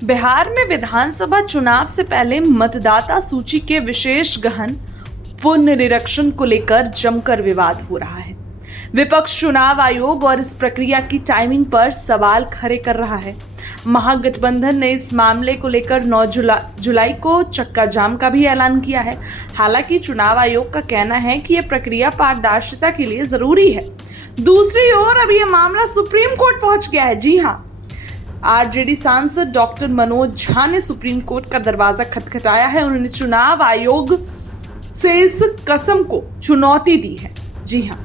बिहार में विधानसभा चुनाव से पहले मतदाता सूची के विशेष गहन पुनरीक्षण को लेकर जमकर विवाद हो रहा है। विपक्ष चुनाव आयोग और इस प्रक्रिया की टाइमिंग पर सवाल खड़े कर रहा है। महागठबंधन ने इस मामले को लेकर 9 जुलाई को चक्का जाम का भी ऐलान किया है। हालांकि चुनाव आयोग का कहना है कि यह प्रक्रिया पारदर्शिता के लिए जरूरी है। दूसरी ओर अब यह मामला सुप्रीम कोर्ट पहुंच गया है। जी हाँ, आरजेडी सांसद डॉक्टर मनोज झा ने सुप्रीम कोर्ट का दरवाजा खटखटाया है। उन्होंने चुनाव आयोग से इस कसम को चुनौती दी है। जी हाँ,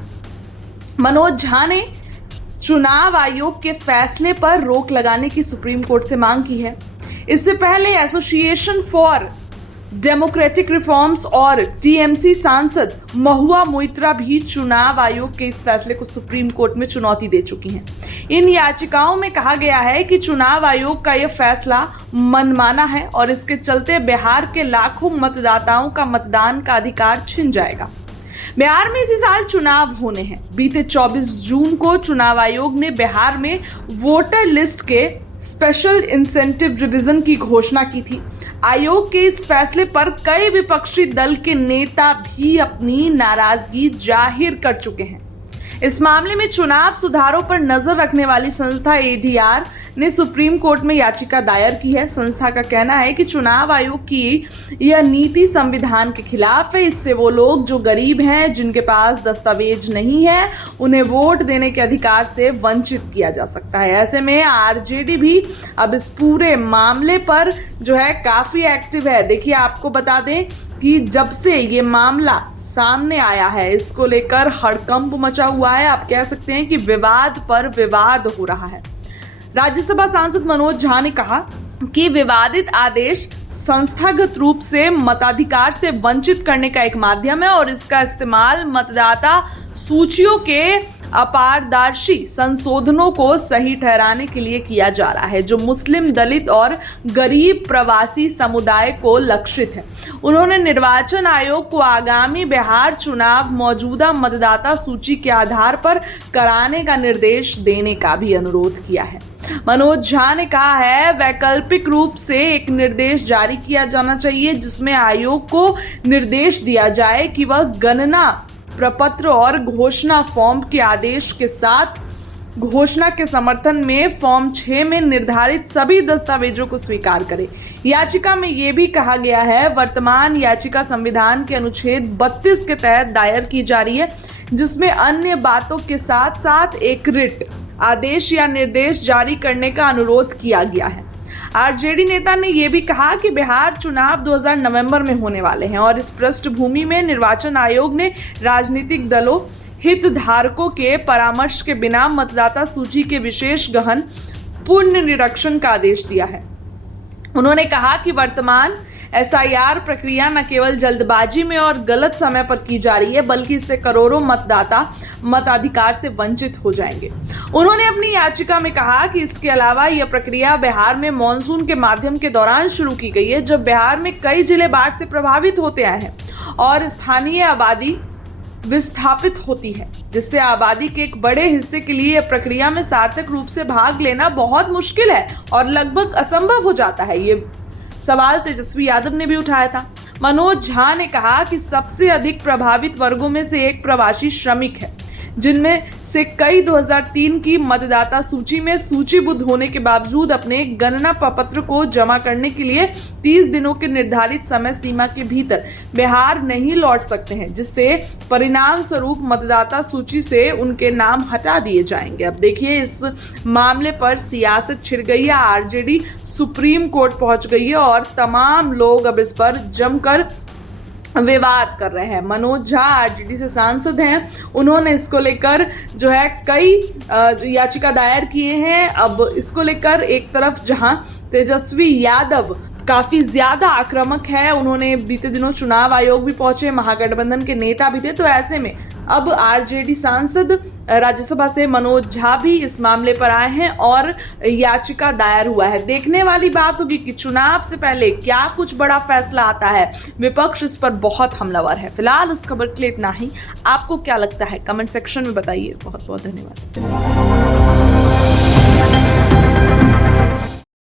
मनोज झा ने चुनाव आयोग के फैसले पर रोक लगाने की सुप्रीम कोर्ट से मांग की है। इससे पहले एसोसिएशन फॉर डेमोक्रेटिक रिफॉर्म्स और टीएमसी सांसद महुआ मोइत्रा भी चुनाव आयोग के इस फैसले को सुप्रीम कोर्ट में चुनौती दे चुकी हैं। इन याचिकाओं में कहा गया है कि चुनाव आयोग का यह फैसला मनमाना है और इसके चलते बिहार के लाखों मतदाताओं का मतदान का अधिकार छिन जाएगा। बिहार में इसी साल चुनाव होने हैं। बीते 24 जून को चुनाव आयोग ने बिहार में वोटर लिस्ट के स्पेशल इंसेंटिव रिवीजन की घोषणा की थी। आयोग के इस फैसले पर कई विपक्षी दल के नेता भी अपनी नाराजगी जाहिर कर चुके हैं। इस मामले में चुनाव सुधारों पर नजर रखने वाली संस्था एडीआर ने सुप्रीम कोर्ट में याचिका दायर की है। संस्था का कहना है कि चुनाव आयोग की यह नीति संविधान के खिलाफ है। इससे वो लोग जो गरीब हैं, जिनके पास दस्तावेज नहीं है, उन्हें वोट देने के अधिकार से वंचित किया जा सकता है। ऐसे में आरजेडी भी अब इस पूरे मामले पर जो है काफी एक्टिव है। देखिए, आपको बता दें कि जब से ये मामला सामने आया है, इसको लेकर हड़कंप मचा हुआ है। आप कह सकते हैं कि विवाद पर विवाद हो रहा है। राज्यसभा सांसद मनोज झा ने कहा कि विवादित आदेश संस्थागत रूप से मताधिकार से वंचित करने का एक माध्यम है और इसका इस्तेमाल मतदाता सूचियों के अपारदर्शी संशोधनों को सही ठहराने के लिए किया जा रहा है, जो मुस्लिम, दलित और गरीब प्रवासी समुदाय को लक्षित है। उन्होंने निर्वाचन आयोग को आगामी बिहार चुनाव मौजूदा मतदाता सूची के आधार पर कराने का निर्देश देने का भी अनुरोध किया है। मनोज झा ने कहा है, वैकल्पिक रूप से एक निर्देश जारी किया जाना चाहिए जिसमें आयोग को निर्देश दिया जाए कि वह गणना प्रपत्र और घोषणा फॉर्म के आदेश के साथ घोषणा के समर्थन में फॉर्म 6 में निर्धारित सभी दस्तावेजों को स्वीकार करे। याचिका में यह भी कहा गया है, वर्तमान याचिका संविधान के अनुच्छेद 32 के तहत दायर की जा रही है, जिसमें अन्य बातों के साथ साथ एक रिट आदेश या निर्देश जारी करने का अनुरोध किया गया है। आरजेडी नेता ने यह भी कहा कि बिहार चुनाव 2000 नवंबर में होने वाले हैं और इस पृष्ठभूमि में निर्वाचन आयोग ने राजनीतिक दलों, हितधारकों के परामर्श के बिना मतदाता सूची के विशेष गहन पुनरीक्षण का आदेश दिया है। उन्होंने कहा कि वर्तमान एसआईआर प्रक्रिया न केवल जल्दबाजी में और गलत समय पर की जा रही है, बल्कि इससे करोड़ों मतदाता मताधिकार से वंचित हो जाएंगे। उन्होंने अपनी याचिका में कहा कि इसके अलावा यह प्रक्रिया बिहार में मॉनसून के माध्यम के दौरान शुरू की गई है, जब बिहार में कई जिले बाढ़ से प्रभावित होते आए हैं और स्थानीय आबादी विस्थापित होती है, जिससे आबादी के एक बड़े हिस्से के लिए यह प्रक्रिया में सार्थक रूप से भाग लेना बहुत मुश्किल है और लगभग असंभव हो जाता है। ये सवाल तेजस्वी यादव ने भी उठाया था। मनोज झा ने कहा कि सबसे अधिक प्रभावित वर्गों में से एक प्रवासी श्रमिक है, जिनमें से कई 2003 की मतदाता सूची में सूचीबद्ध होने के बावजूद अपने गणना प्रपत्र को जमा करने के लिए 30 दिनों के निर्धारित समय सीमा के भीतर बिहार नहीं लौट सकते हैं, जिससे परिणाम स्वरूप मतदाता सूची से उनके नाम हटा दिए जाएंगे। अब देखिए, इस मामले पर सियासत छिड़ गई है। आरजेडी सुप्रीम कोर्ट पहुंच गई है और तमाम लोग अब इस पर जमकर विवाद कर रहे हैं। मनोज झा आरजेडी से सांसद हैं, उन्होंने इसको लेकर जो है कई याचिका दायर किए हैं। अब इसको लेकर एक तरफ जहां तेजस्वी यादव काफी ज्यादा आक्रामक है, उन्होंने बीते दिनों चुनाव आयोग भी पहुंचे, महागठबंधन के नेता भी थे, तो ऐसे में अब आरजेडी सांसद राज्यसभा से मनोज झा भी इस मामले पर आए हैं और याचिका दायर हुआ है। देखने वाली बात होगी कि चुनाव से पहले क्या कुछ बड़ा फैसला आता है। विपक्ष इस पर बहुत हमलावर है। फिलहाल इस खबर के लिए इतना ही। आपको क्या लगता है कमेंट सेक्शन में बताइए। बहुत बहुत धन्यवाद।